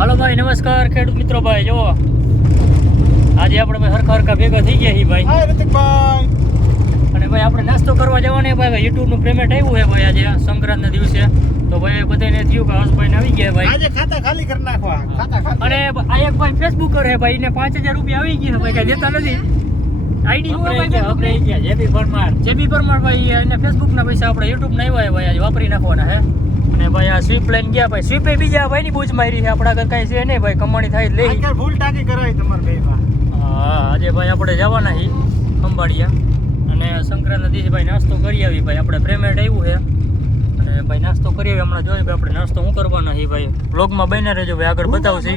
હાલો ભાઈ, નમસ્કાર ખેડૂત મિત્રો. ભાઈ જો આજે આપણે ભાઈ હરખા ભેગા થઈ ગયા છીએ ભાઈ. હાય ઋતિકભાઈ. અને ભાઈ આપણે નાસ્તો કરવા જવાના ભાઈ. યુટ્યુબ નું પેમેન્ટ આવ્યું છે ભાઈ આજે સંક્રાંતના દિવસે. તો ભાઈ બધાને થયું કે હર્ષભાઈ આવી ગયા ભાઈ. આજે ખાતા ખાલી કરી નાખવા. ખાતા ખાલી. અને આ એક ભાઈ ફેસબુકર છે ભાઈ, એને 5000 રૂપિયા આવી ગયા ભાઈ, કઈ દેતા નથી. આઈડી નું ભાઈ આપણે ગયા જેબી પરમાર ભાઈ, એને ફેસબુક ના પૈસા આપણે યુટ્યુબ ના આવ્યા ભાઈ આજે વાપરી નાખવાના છે. અને ભાઈ આ સ્વીપ લઈને ગયા ભાઈ. સ્વીપે બીજા ભાઈ ની બૂચ મારી છે, આપણા આગળ કઈ છે નહીં ભાઈ, કમાણી થાય લઈ. અત્યારે ફૂલ ટાંકી કરાવી તમારા બેમાં. હા આજે ભાઈ આપણે જવાના છીએ ખંભાળિયા. અને સંક્રાંતના દિવસે ભાઈ નાસ્તો કરી આવી ભાઈ. આપણે પેમેન્ટ આવ્યું છે અને ભાઈ નાસ્તો કરી આવી. હમણાં જોઈએ ભાઈ આપણે નાસ્તો શું કરવાના છીએ ભાઈ. બ્લોગમાં બન્યા રહેજો ભાઈ, આગળ બતાવશે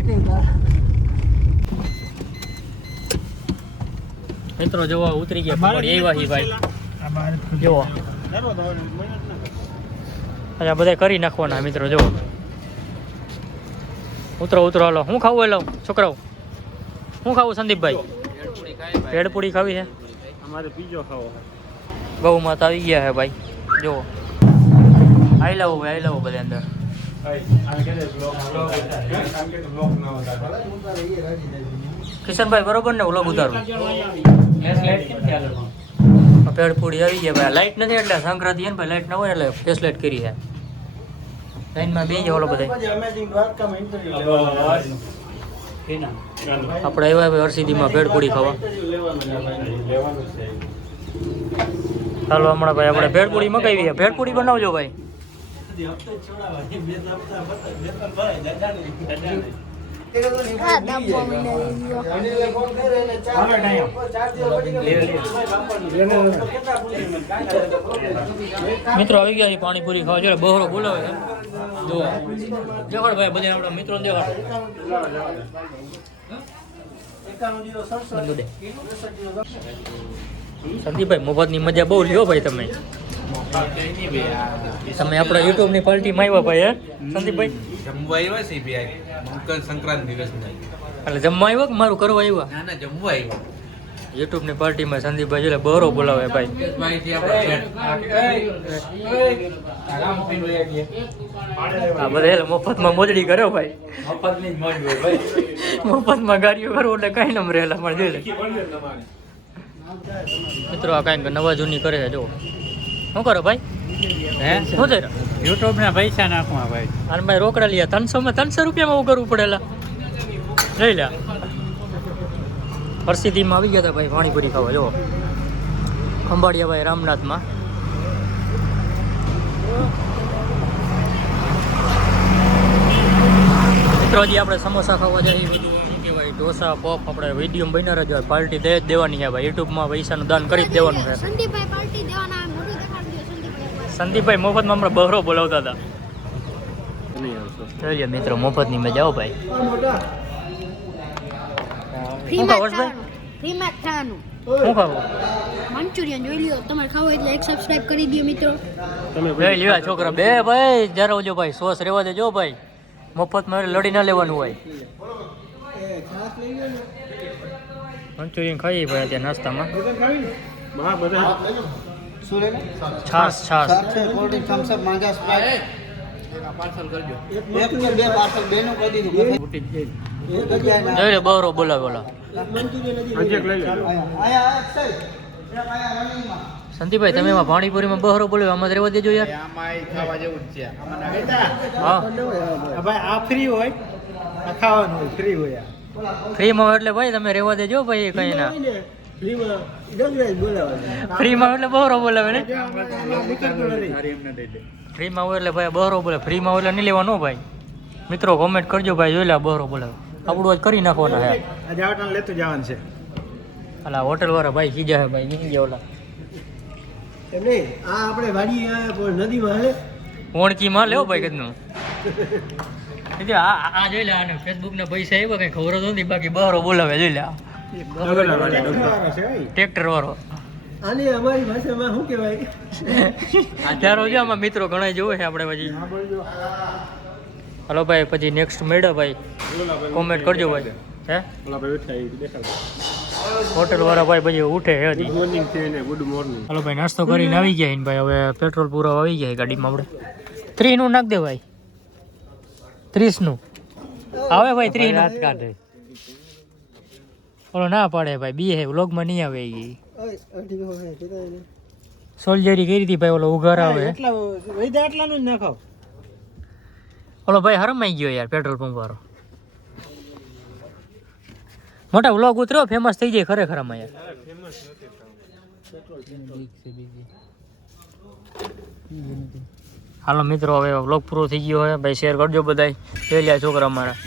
મિત્રો. જોવા ઉતરી ગયા ખંભાળી આવ્યા છીએ ભાઈ. જોવો અચ્છા બધા કરી નાખવાના મિત્રો. જો ઉતરો હાલો. શું ખાવું એલો છોકરાઓ? શું ખાવું સંદીપભાઈ? ભેળપુડી ખાવી છે? અમારે પીજો ખાવો. ગૌ માતા આવી ગયા છે ભાઈ. જો આઈ લાવો ભાઈ, આઈ લાવો બધા અંદર. કિશનભાઈ બરોબર ને વ્લોગ ઉતારું? ભેળપુડી આવી ગયા ભાઈ. લાઈટ નથી એટલે સંક્રાંતિ ને ભાઈ, લાઈટ ના હોય એટલે ફેસ લાઈટ કરી છે. લાઈનમાં બે જાવ બધા. આપણે આવ્યા ભાઈ હરસિદ્ધિમાં ભેળપુડી ખાવા. ચાલો હમણાં ભાઈ આપણે ભેળપુડી મગાવી છે. ભેળપુડી બનાવજો ભાઈ. મિત્રો આવી ગયા પાણીપુરી ખાવા. જો બહોરો બોલાવે છે. જો દેખાડ ભાઈ બધા આપણા મિત્રો દેખાડ. સંદીપભાઈ મફતની મજા બહુ લ્યો ભાઈ તમે. તમે આપણા યુટ્યુબ ની પાર્ટીમાં આવ્યા ભાઈ. હે સંદીપભાઈ જમવા આવ્યા છે ભાઈ. મકર સંક્રાંતિ દિવસ એટલે જમવા આવ્યા કે મારું કરવા આવ્યા? ના ના જમવા આવ્યા. યુટ્યુબ ની પાર્ટીમાં સંદીપભાઈ જોડે બહરો બોલાવે ભાઈ. હા બધા મફતમાં મોજડી કર્યો ભાઈ. મફતની જ મોજ હોય ભાઈ. મફતમાં ગાડીઓ કરો એટલે કઈ નમ રહેલા પણ જોઈ લે મિત્રો. આ કઈક નવા જૂની કરે છે. જો શું કરો ભાઈ? હે શું છે? યુટ્યુબ ના પૈસા નાખવા ભાઈ. અને ભાઈ રોકડા લીધા 300 રૂપિયામાં હું કરવું પડેલા. લઈ લે. હરસિદ્ધિમાં આવી ગયા હતા ભાઈ પાણીપુરી ખાવા. જો ખંભાળિયા ભાઈ રામનાથમાં. મિત્રો હજી આપણે સમોસા ખાવા જઈએ. બધું શું કહેવાય ઢોસા પફ આપણે વિડીયો બન્યા રહેજો. પાર્ટી દે જ દેવાની છે ભાઈ. યુટ્યુબમાં પૈસાનું દાન કરી જ દેવાનું છે. સંદીપભાઈ મફતમાં હમણાં બહરો બોલાવતા હતા. જોઈએ મિત્રો મફતની મજા આવો ભાઈ. શું ખાવું મંચુરિયન જોઈ લ્યો. તમારે ખાવો એટલે એક સબસ્ક્રાઇબ કરી દો મિત્રો. જોઈ લેવા છોકરા બે ભાઈ. જરા જો ભાઈ સોસ રેવા દેજો ભાઈ. મફતમાં લડી ના લેવાનું હોય. મંચુરિયન ખાઈએ ભાઈ અત્યારે નાસ્તામાં. છાસ જોઈ લે બહરો બોલા. સંદીપભાઈ તમે એમાં પાણીપુરીમાં બહરો બોલ્યો, આમાં જ રહેવા દેજો યાર. હા ભાઈ આ ફ્રી હોય, આ ખાવાનું હોય ફ્રી હોય. ફ્રીમાં એટલે ભાઈ તમે રહેવા દેજો ભાઈ. કઈ ના ફ્રીમાં એટલે બહરો બોલાવે ને. ફ્રીમાં હોય એટલે ભાઈ બહરો બોલે. ફ્રીમાં હોય એટલે નહીં લેવાનો ભાઈ. મિત્રો કોમેન્ટ કરજો ભાઈ. જોઈ લે બહરો બોલાવે. આપણું આજ કરી નાખવાના હે. આજે આવતા લેતું જવાનું છે. અલા હોટલ વાળા ભાઈ કીધા હે ભાઈ નહીં ગયા ઓલા. એમ નહીં આ આપણે વાડી નદીમાં હે ઓણકીમાં લેવો ભાઈ કદનું. આ જોઈ લે આને ફેસબુક ના પૈસા આવ્યા કઈ ખબર જ નથી. બાકી બહરો બોલાવે. જોઈ લે ટ્રેક્ટર વાળો. આની અમારી ભાષામાં શું કહેવાય? ત્યારે જો આમાં મિત્રો ઘણા જોવે છે આપણે પછી. હલો ભાઈ પછી નેક્સ્ટ મેળા ભાઈ કોમેન્ટ કરજો ભાઈ. હે હોટલ વાળા ભાઈ પછી ઉઠે હજી. Good morning. હલો ભાઈ નાસ્તો કરીને આવી ગયા ને ભાઈ. હવે પેટ્રોલ પૂરા આવી ગયા ગાડીમાં. આપણે 3 નું નાખ દે ભાઈ. 30 નું આવે ભાઈ 3 હાથ કાઢે ઓલો ના પાડે ભાઈ બી હે વ્લોગમાં નહીં આવે ઈ સોલ્જરી કરી હતી ભાઈ ઓલો ઉઘાર આવે એટલા વૈદા આટલાનું જ નાખાવ ઓલો ભાઈ હરમાઈ ગયો યાર પેટ્રોલ પંપ વાળો મોટા વ્લોગ ઉતર્યો ફેમસ થઈ જાય ખરેખર આમાં યાર હાલો મિત્રો હવે વ્લોગ પૂરો થઈ ગયો હોય ભાઈ શેર કરજો બધાય જોઈ લ્યા છોકરા અમારા